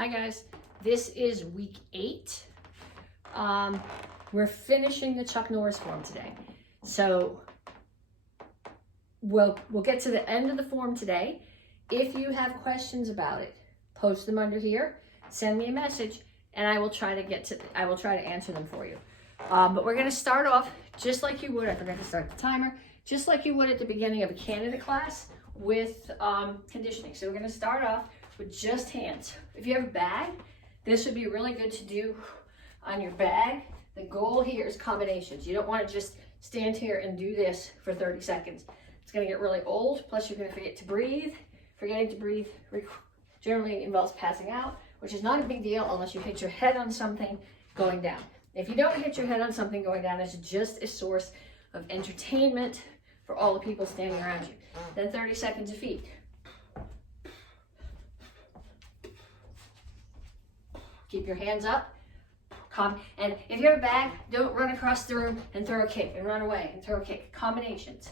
Hi guys, this is week 8. We're finishing the Chuck Norris form today. So we'll get to the end of the form today. If you have questions about it, post them under here, send me a message, and I will try to answer them for you. But we're gonna start off just like you would, I forgot to start the timer, just like you would at the beginning of a candidate class with conditioning. So we're gonna start off with just hands. If you have a bag, this would be really good to do on your bag. The goal here is combinations. You don't want to just stand here and do this for 30 seconds. It's going to get really old, plus you're going to forget to breathe. Forgetting to breathe generally involves passing out, which is not a big deal unless you hit your head on something going down. If you don't hit your head on something going down, it's just a source of entertainment for all the people standing around you. Then 30 seconds of feet. Keep your hands up. And if you have a bag, don't run across the room and throw a kick and run away and throw a kick. Combinations.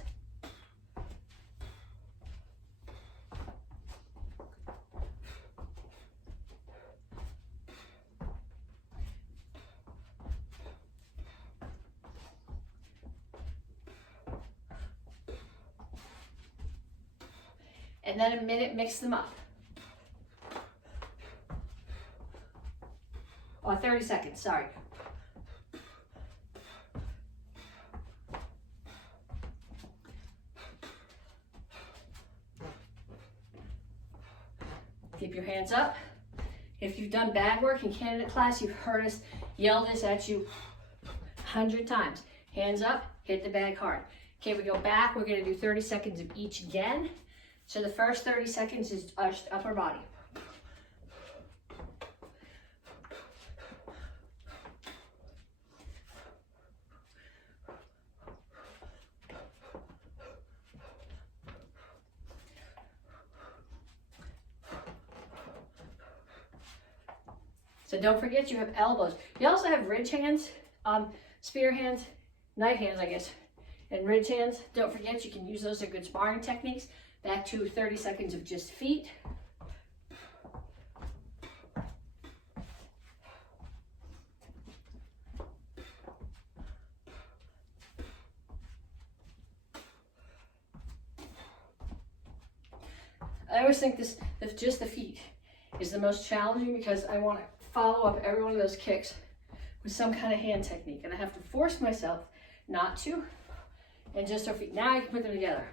And then a minute, mix them up. 30 seconds, sorry. Keep your hands up. If you've done bag work in candidate class, you've heard us yell this at you 100 times. Hands up, hit the bag hard. Okay, we go back. We're going to do 30 seconds of each again. So the first 30 seconds is just upper body. So don't forget you have elbows. You also have ridge hands, spear hands, knife hands, I guess, and ridge hands. Don't forget you can use those as good sparring techniques. Back to 30 seconds of just feet. I always think just the feet is the most challenging because I want to follow up every one of those kicks with some kind of hand technique, and I have to force myself not to, and just our feet. Now I can put them together.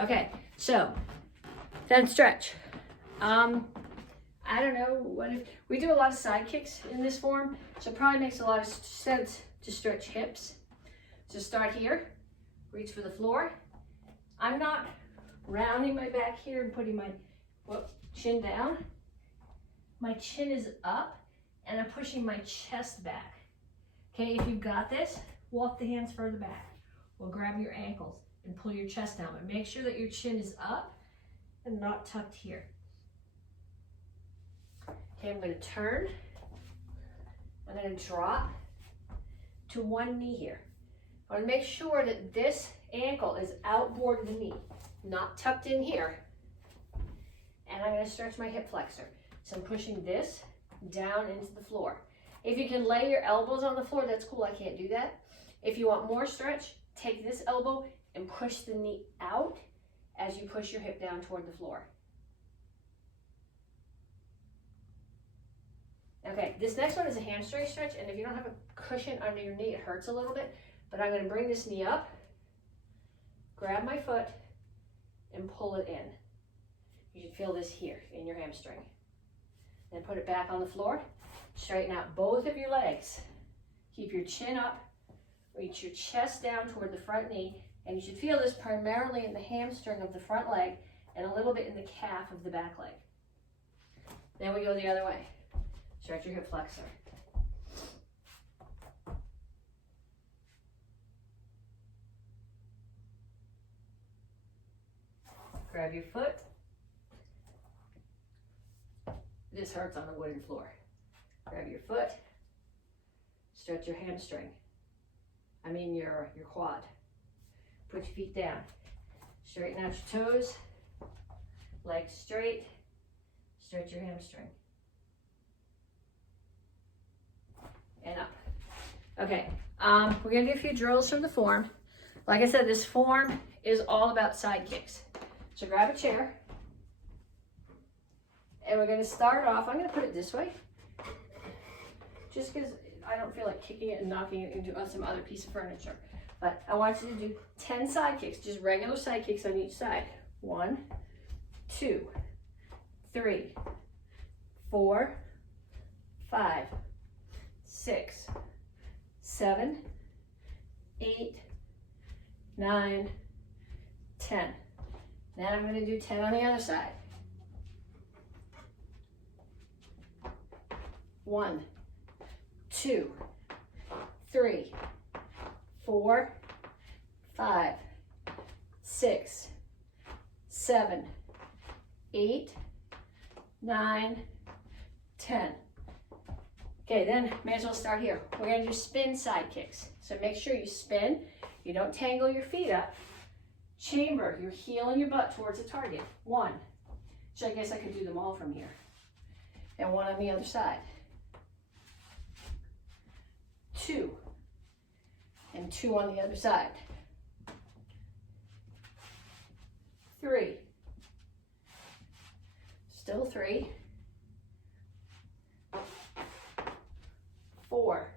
Okay, so then stretch. I don't know what if we do a lot of side kicks in this form, so it probably makes a lot of sense to stretch hips. So start here, reach for the floor. I'm not rounding my back here and putting my chin down. My chin is up and I'm pushing my chest back. Okay, if you've got this, walk the hands further back. Or grab your ankles and pull your chest down, but make sure that your chin is up and not tucked here. Okay, I'm going to turn. I'm going to drop to one knee here. I want to make sure that this ankle is outboard of the knee, not tucked in here. And I'm going to stretch my hip flexor. So I'm pushing this down into the floor. If you can lay your elbows on the floor, that's cool. I can't do that. If you want more stretch, take this elbow and push the knee out as you push your hip down toward the floor. Okay, this next one is a hamstring stretch, and if you don't have a cushion under your knee, it hurts a little bit, but I'm going to bring this knee up, grab my foot, and pull it in. You should feel this here in your hamstring. Then put it back on the floor, straighten out both of your legs. Keep your chin up, reach your chest down toward the front knee, and you should feel this primarily in the hamstring of the front leg and a little bit in the calf of the back leg. Then we go the other way. Stretch your hip flexor. Grab your foot. This hurts on the wooden floor. Grab your foot. Stretch your hamstring. I mean your quad. Put your feet down. Straighten out your toes. Legs straight. Stretch your hamstring. And up. Okay, we're gonna do a few drills from the form. Like I said, this form is all about side kicks. So grab a chair. And we're gonna start off, I'm gonna put it this way. Just because I don't feel like kicking it and knocking it into some other piece of furniture. But I want you to do 10 side kicks, just regular side kicks on each side. 1, 2, 3, 4, 5, 6, 7, 8, 9, 10. Then I'm going to do 10 on the other side. 1, 2, 3, 4, 5, 6, 7, 8, 9, 10. Okay, then may as well start here. We're going to do spin side kicks. So make sure you spin. You don't tangle your feet up. Chamber your heel and your butt towards the target. 1. So I guess I could do them all from here. And 1 on the other side. 2. And 2 on the other side. 3. Still 3. 4.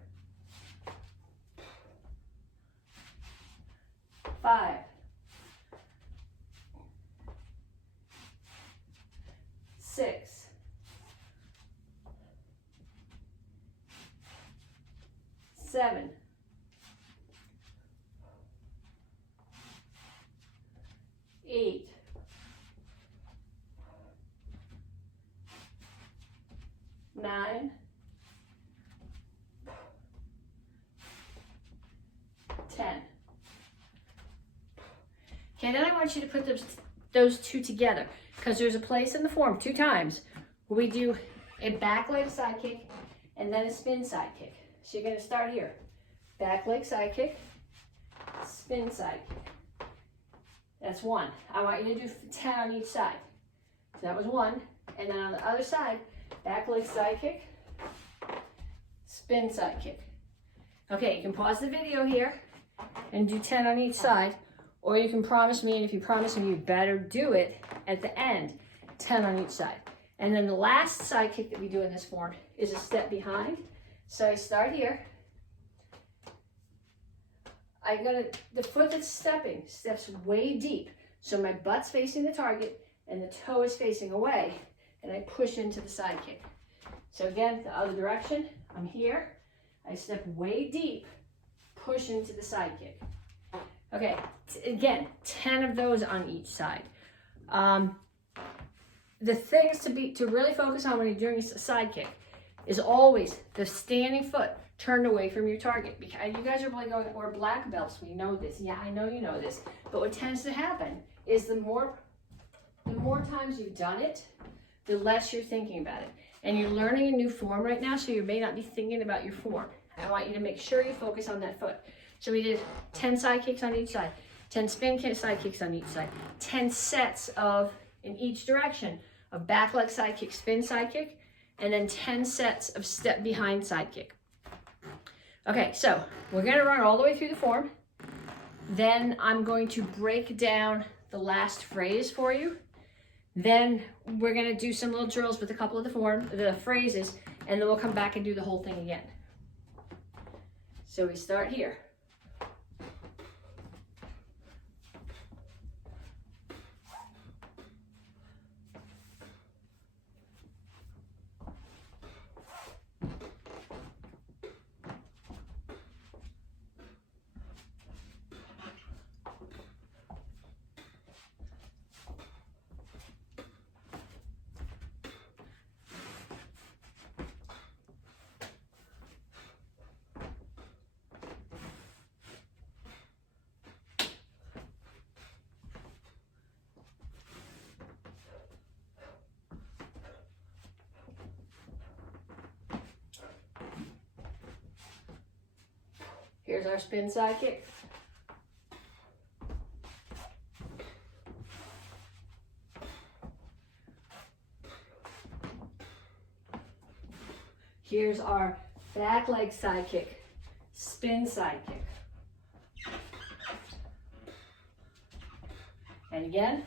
5. 6. 7. 8. 9. 10. Okay, then I want you to put those two together because there's a place in the form 2 times where we do a back leg side kick and then a spin side kick. So you're going to start here. Back leg side kick, spin side kick. That's 1. I want you to do 10 on each side. So that was 1. And then on the other side, back leg side kick, spin side kick. Okay, you can pause the video here and do 10 on each side, or you can promise me, and if you promise me, you better do it at the end, 10 on each side. And then the last side kick that we do in this form is a step behind. So I start here. The foot that's stepping steps way deep. So my butt's facing the target and the toe is facing away, and I push into the side kick. So again, the other direction, I'm here. I step way deep, push into the side kick. Okay, again, 10 of those on each side. The things to really focus on when you're doing a side kick is always the standing foot turned away from your target. Because you guys are probably going, we're black belts, we know this. Yeah, I know you know this. But what tends to happen is the more times you've done it, the less you're thinking about it. And you're learning a new form right now, so you may not be thinking about your form. I want you to make sure you focus on that foot. So we did 10 side kicks on each side, 10 spin side kicks on each side, 10 sets of, in each direction, of back leg side kick, spin side kick, and then 10 sets of step behind side kick. Okay, so we're gonna run all the way through the form. Then I'm going to break down the last phrase for you. Then we're gonna do some little drills with a couple of the phrases, and then we'll come back and do the whole thing again. So we start here. Here's our spin side kick. Here's our back leg side kick, spin side kick. And again,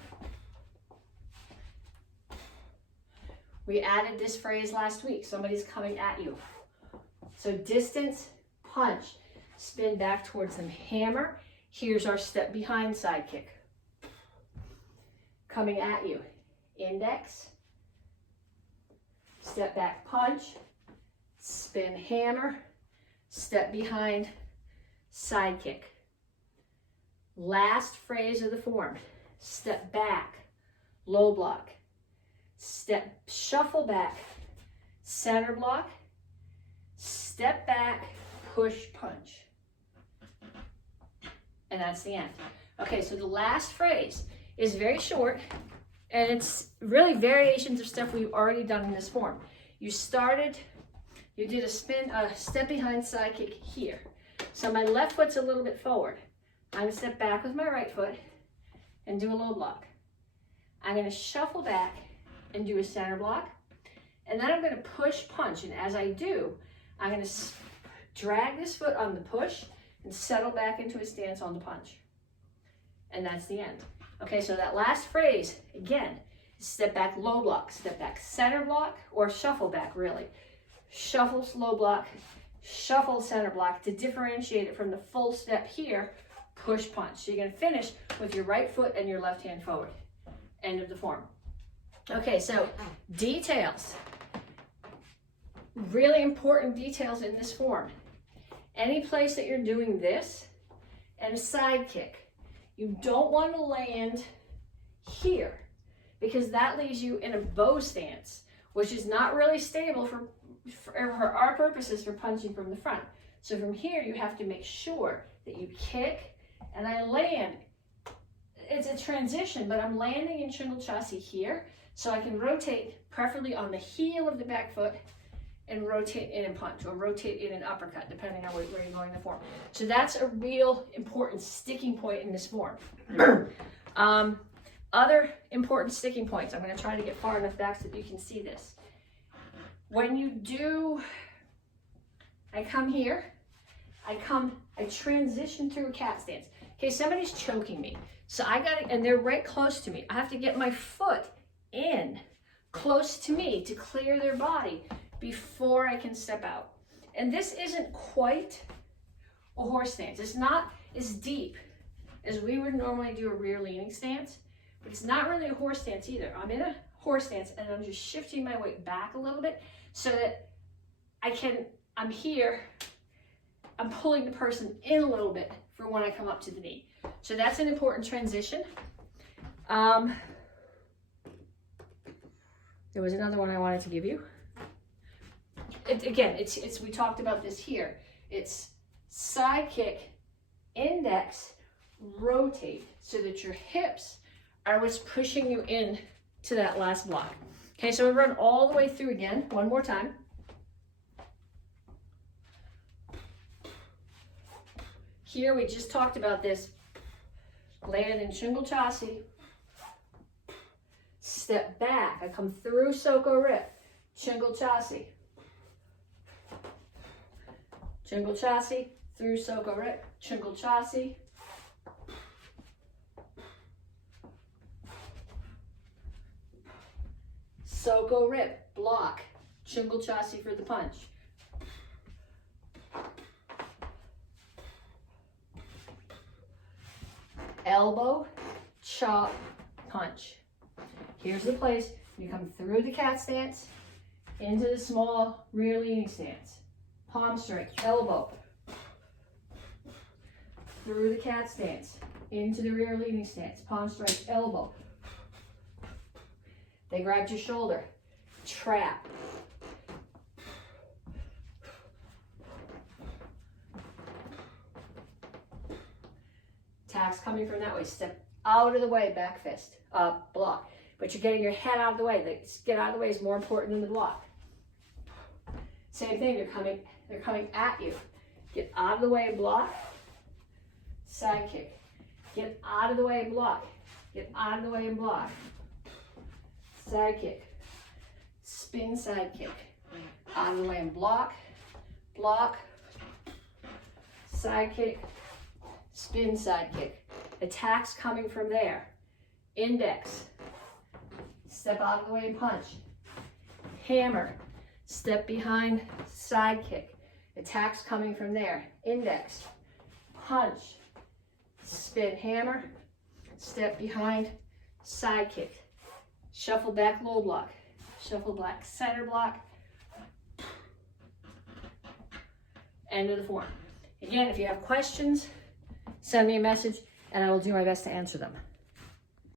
we added this phrase last week. Somebody's coming at you. So distance, punch, spin back towards them, hammer. Here's our step behind side kick. Coming at you, index, step back, punch, spin, hammer, step behind, side kick. Last phrase of the form, step back, low block, step, shuffle back, center block, step back, push, punch. And that's the end. Okay, so the last phrase is very short, and it's really variations of stuff we've already done in this form. You did a spin, a step behind side kick here. So my left foot's a little bit forward. I'm gonna step back with my right foot and do a low block. I'm gonna shuffle back and do a center block. And then I'm gonna push, punch. And as I do, I'm gonna drag this foot on the push and settle back into a stance on the punch. And that's the end. Okay, so that last phrase, again, step back, low block, step back, center block, or shuffle back, really. Shuffle, low block, shuffle, center block to differentiate it from the full step here, push, punch. So you're gonna finish with your right foot and your left hand forward. End of the form. Okay, so details. Really important details in this form. Any place that you're doing this and a side kick, you don't want to land here because that leaves you in a bow stance, which is not really stable for our purposes for punching from the front. So from here, you have to make sure that you kick and I land. It's a transition, but I'm landing in shingle chassis here, so I can rotate, preferably on the heel of the back foot, and rotate in and punch, or rotate in and uppercut, depending on where you're going in the form. So that's a real important sticking point in this form. Other important sticking points. I'm going to try to get far enough back so that you can see this. When you do, I come here, I transition through a cat stance. Okay, somebody's choking me. So and they're right close to me. I have to get my foot in close to me to clear their body before I can step out. And this isn't quite a horse stance. It's not as deep as we would normally do a rear leaning stance, but it's not really a horse stance either. I'm in a horse stance and I'm just shifting my weight back a little bit so that I'm here, I'm pulling the person in a little bit for when I come up to the knee. So that's an important transition. There was another one I wanted to give you. We talked about this here. It's side kick, index, rotate, so that your hips are what's pushing you in to that last block. Okay, so we run all the way through again, one more time. Here we just talked about this. Land in shingle chassis. Step back. I come through Soko Rip. Shingle chassis. Shingle chassis. Through Soko Rip. Shingle chassis. Soko Rip. Block. Shingle chassis for the punch. Elbow, chop, punch. Here's the place. You come through the cat stance into the small rear leaning stance. Palm strike, elbow. Through the cat stance into the rear leaning stance. Palm strike, elbow. They grabbed your shoulder. Trap. Attacks coming from that way. Step out of the way, back fist, up, block. But you're getting your head out of the way. Get out of the way is more important than the block. Same thing, they're coming at you. Get out of the way and block. Side kick. Get out of the way and block. Get out of the way and block. Side kick. Spin side kick. Out of the way and block. Block. Side kick. Spin side kick. Attacks coming from there. Index. Step out of the way and punch. Hammer. Step behind. Side kick. Attacks coming from there. Index. Punch. Spin hammer. Step behind. Side kick. Shuffle back low block. Shuffle back center block. End of the form. Again, if you have questions, send me a message and I will do my best to answer them.